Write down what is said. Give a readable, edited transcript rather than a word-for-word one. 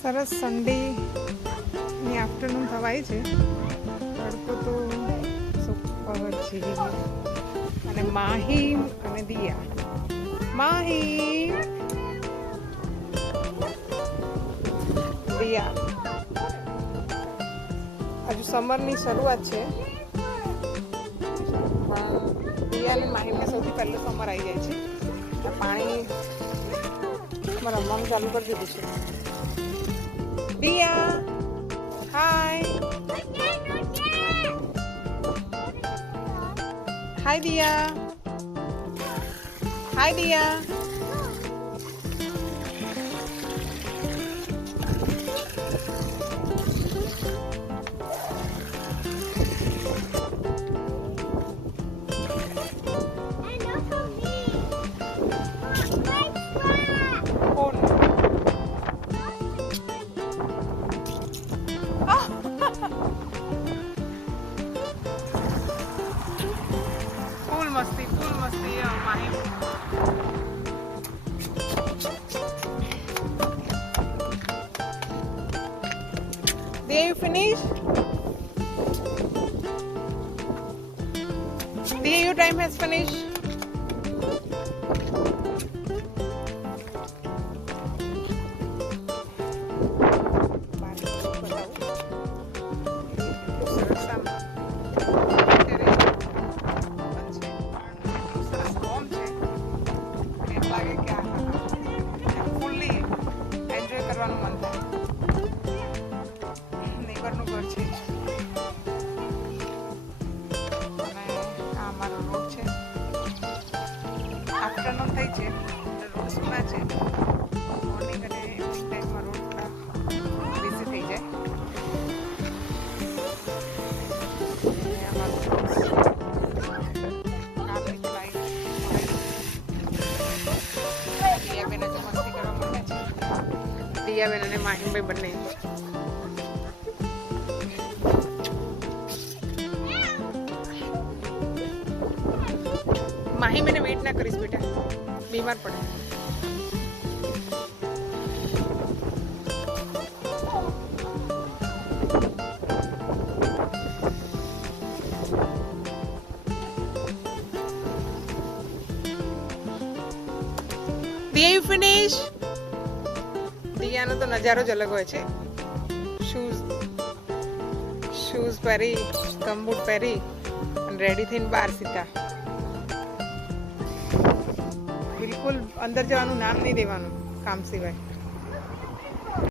સરસ સન્ડેની આફ્ટરનૂન થવાય છે. તડકો તો સુપર છે. અને માહીમ અને દિયા. માહીમ દિયા. હજુ સમરની શરૂઆત છે, પણ દિયા અને માહીમને સૌથી પહેલું સમર આવી જાય છે. પાણી રમવાનું ચાલુ કરી દીધું છે. દિયા, હાય. હાય દિયા. હાય દિયા. ફૂલ મસ્તી Mahi. Did you finish? Diya, your time has finished. કરવાનું મન થાય. નેબરનું ઘર છે અને આ અમારો રોડ છે. આફ્ટરનૂન થઈ છે એટલે રોડ સુના છે. મોર્નિંગ અને ઇવનિંગ ટાઈમમાં રોડ થોડા બિઝી થઈ જાય. અમારું દિયાબેન હજુ મસ્તી કરવા માંડ્યા છે. દિયાબેન અને માહીમભાઈ બંને. માહીમ એને વેઇટ ના કરીશ બેટા, બીમાર પડે. દિયા, યુ ફિનિશ? દિયાનો તો નજારો જ અલગ હોય છે. શૂઝ પહેરી, ગમબૂટ પહેરી અને રેડી થઈને બહાર સીધા. બિલકુલ અંદર જવાનું નામ નહીં દેવાનું કામ સિવાય.